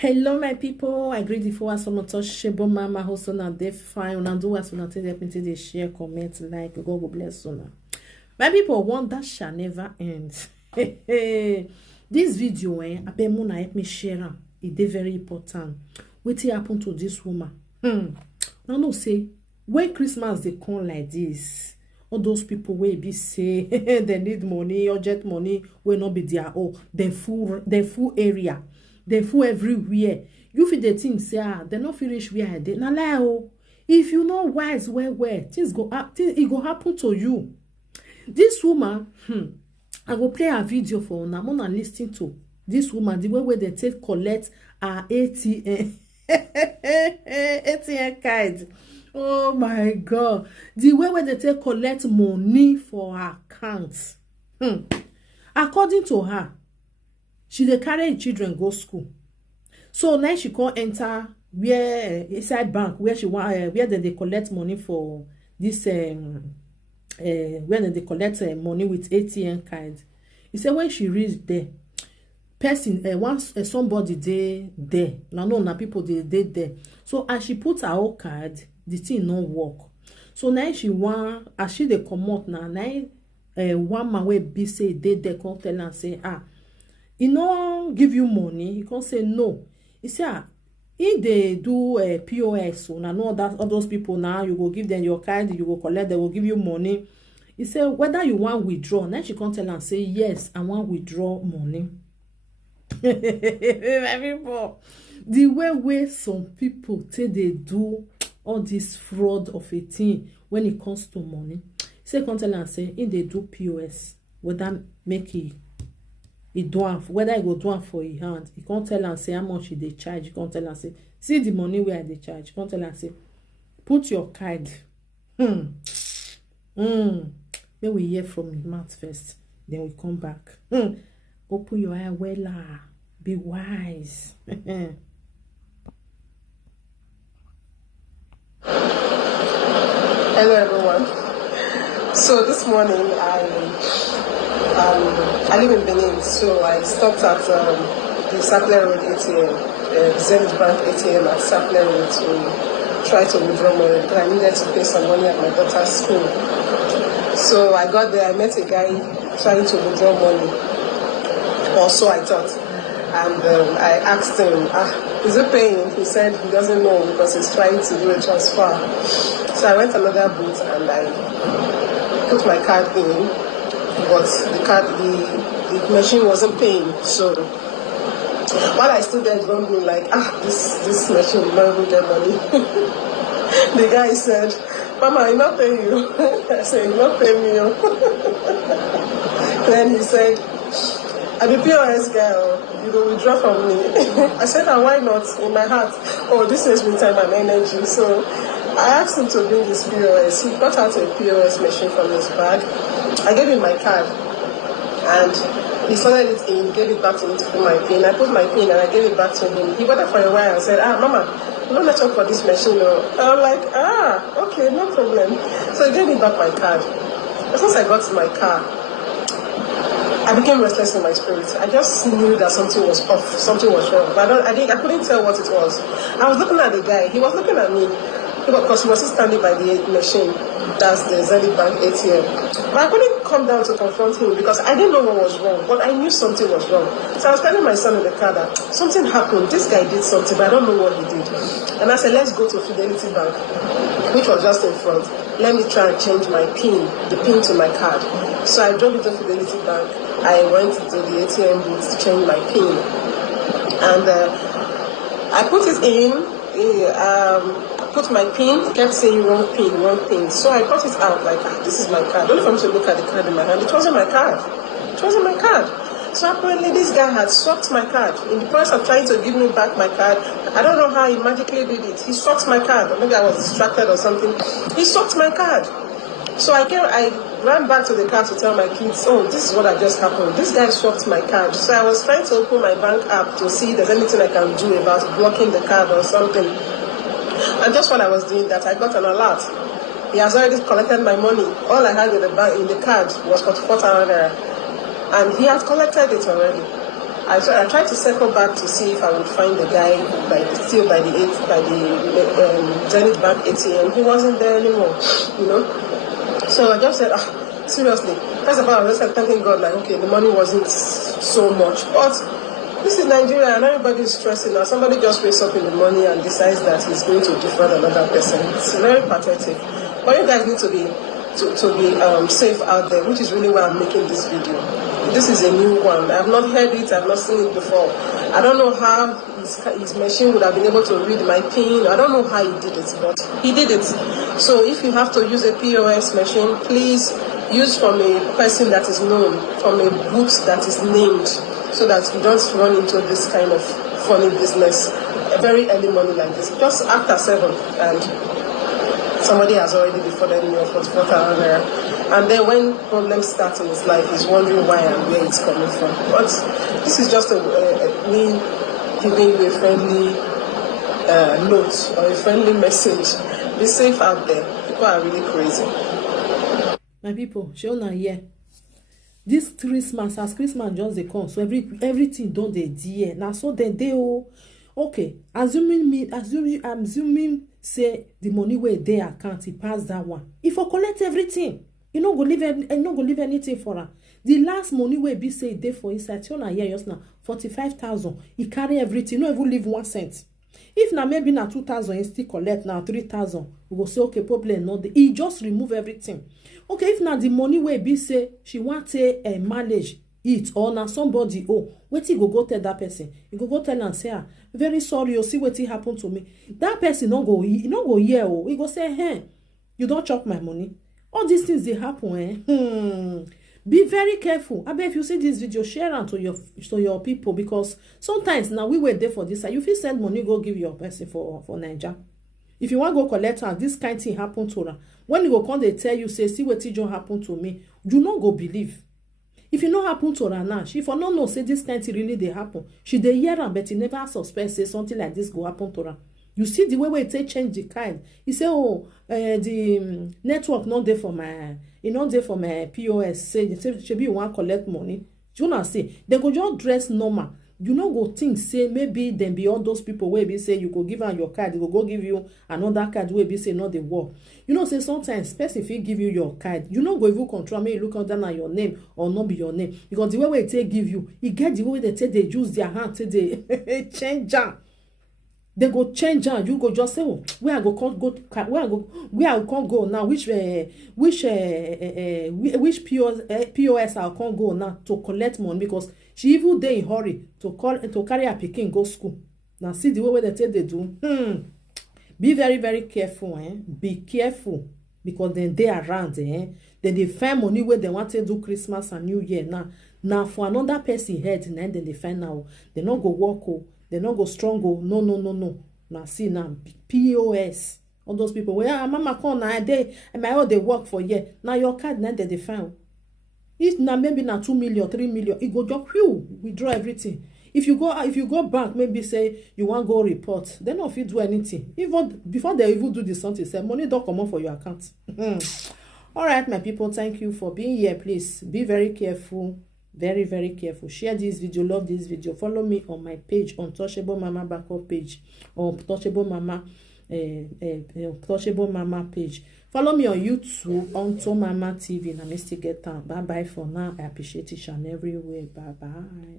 Hello, my people. I greet you for us on touch Shebo Mama also now they fine and do us when I tell them to share, comment, like God will bless you. My people, one that shall never end. This video, I bet Mona help me share am. It is very important. Wetin happen to this woman? Now no say when Christmas they come like this, all those people will be say they need money or jet money will not be there. Oh, the full area. They full everywhere. You feel the thing say they not finish where they na lie oh. If you know wise where things go up, it go happen to you. This woman, I go play a video for una. Mona listen to this woman the way where they take collect her ATM ATM card. Oh my God, the way where they take collect money for her account. According to her, she dey carry children go school. So now she can't enter where inside bank where she want where they collect money for this where they collect money with ATM card. He said when she reached there, person once somebody there. Now people they there. So as she put her own card, the thing no work. So now she want as she dey comot now one man wey be say they come tell and say he no give you money. He can't say no. He say if they do POS, so now know that all those people now you go give them your card, you go collect, they will give you money. He said whether you want withdraw. Now she can't tell and say yes, I want withdraw money. People, the way some people say they do all this fraud of a thing when it comes to money. He say can't tell and say if they do POS, whether make it. He do whether he go do am for his hand. He can't tell and say how much he dey charge. He can't tell and say see the money where they charge. He can't tell and say put your card. May we hear from his mouth first, then we come back. Open your eye well. Be wise. Hello everyone. So this morning I live in Benin, so I stopped at the Sapler Road ATM, Zenith Bank ATM at Sapler Road to try to withdraw money because I needed to pay some money at my daughter's school. So I got there, I met a guy trying to withdraw money, or so I thought. And I asked him, is it paying? He said he doesn't know because he's trying to do a transfer. So I went to another booth and I put my card in. But the machine wasn't paying. So while I stood there grumbling like, this machine will not even get money. The guy said, Mama, I'm not paying you. I said, you're not paying me. Then he said, I'm a POS girl, you will withdraw from me. I said, why not? In my heart, this saves me time and energy. So I asked him to bring his POS. He got out a POS machine from his bag. I gave him my card and he sorted it in, gave it back to me to put my PIN. I put my PIN and I gave it back to him. He waited for a while and said, Mama, no network for this machine. No. And I'm like, okay, no problem. So he gave me back my card. As soon as I got to my car, I became restless in my spirit. I just knew that something was off, something was wrong. But I couldn't tell what it was. I was looking at the guy. He was looking at me because he was still standing by the machine. That's the Zenith Bank ATM. But I couldn't come down to confront him because I didn't know what was wrong, but I knew something was wrong. So I was telling my son in the car that something happened. This guy did something, but I don't know what he did. And I said, let's go to Fidelity Bank, which was just in front. Let me try and change my PIN, the PIN to my card. So I drove into Fidelity Bank. I went to the ATM booth to change my PIN. And I put it in. Put my PIN, kept saying wrong PIN. So I got it out like, this is my card. Only for me to look at the card in my hand. It wasn't my card. So apparently this guy had swapped my card. In the process of trying to give me back my card, I don't know how he magically did it. He swapped my card. Or maybe I was distracted or something. He swapped my card. So I ran back to the car to tell my kids, this is what had just happened. This guy swapped my card. So I was trying to open my bank app to see if there's anything I can do about blocking the card or something. And just while I was doing that, I got an alert. He has already collected my money. All I had in the card was 44,000 naira. And he had collected it already. I tried to circle back to see if I would find the guy still by the Zenith Bank ATM. He wasn't there anymore, you know. So I just said, seriously. First of all, I was just thanking God, like, okay, the money wasn't so much, but this is Nigeria and everybody is stressing now. Somebody just wakes up in the morning and decides that he's going to defraud another person. It's very pathetic. But you guys need to be safe out there, which is really why I'm making this video. This is a new one. I have not heard it. I have not seen it before. I don't know how his machine would have been able to read my PIN. I don't know how he did it, but he did it. So if you have to use a POS machine, please use from a person that is known, from a booth that is named, so that you don't run into this kind of funny business very early morning like this. Just after 7 and somebody has already defrauded me of 44,000 naira. And then when problems start in his life, he's wondering why and where it's coming from. But this is just me giving you a friendly note or a friendly message. Be safe out there. People are really crazy. My people, Shona here. This Christmas, as Christmas just dey come, so everything don dey dear. Now so then they okay. Assuming say the money where they account, he pass that one. If I collect everything, you no go leave anything for her. The last money where be say dey for inside, Shona here just now 45,000. He carry everything, no even leave 1 cent. If na maybe na 2,000, he still collect now 3,000. We go say okay, problem not there. He just remove everything. Okay, if na the money wey be say she want to manage it, or na somebody wetin go tell that person? You go tell am say, very sorry, you see wetin happen to me. That person no go hear. He go say, hey, you don't chop my money. All these things they happen. Be very careful. I bet if you see this video, share it to your people, because sometimes now we were there for this. You fit send money, go give your person for Nigeria. If you want to go collect her, this kind of thing happen to her. When you go come, they tell you, say, see what just happen to me. You not go believe. If it not happen to her now, she for no know, say this kind of thing really they happen. She dey hear her, but he never suspect, say something like this go happen to her. You see the way they change the kind. He say, the network not there for my, not there for my POS. Say, maybe you want collect money. You know, say, they go just dress normal. You no go think say maybe them be all those people where be say you go give her your card, they go give you another card where be say not the work. You know, say sometimes person if give you your card, you no go even control me look down at your name or not be your name, because the way they give you, it get the way they take they use their hand till they change her. They go change her. You go just say, oh, where I go now? Which POS I can't go now to collect money, because she even dey in hurry to carry her pikin go school. Now see the way they take they do. Be very very careful. Be careful, because then they around. Then they find money where they want to do Christmas and New Year now for another person head. And then they find now they not go work. They not go strong. No. Now see now POS. All those people where mama come now they work for year. Now your card now they find. If now maybe now 2 million, 3 million, it go just withdraw everything. If you go back, maybe say you want go report, they not fit do anything. Even before they even do this something, say money don't come out for your account. All right, my people, thank you for being here. Please be very careful. Very very careful. Share this video, love this video. Follow me on my page, Untouchable Mama backup page, or Untouchable Mama page. Follow me on YouTube, Unto Mama TV. And I still get time. Bye bye for now. I appreciate each and everywhere. Bye bye.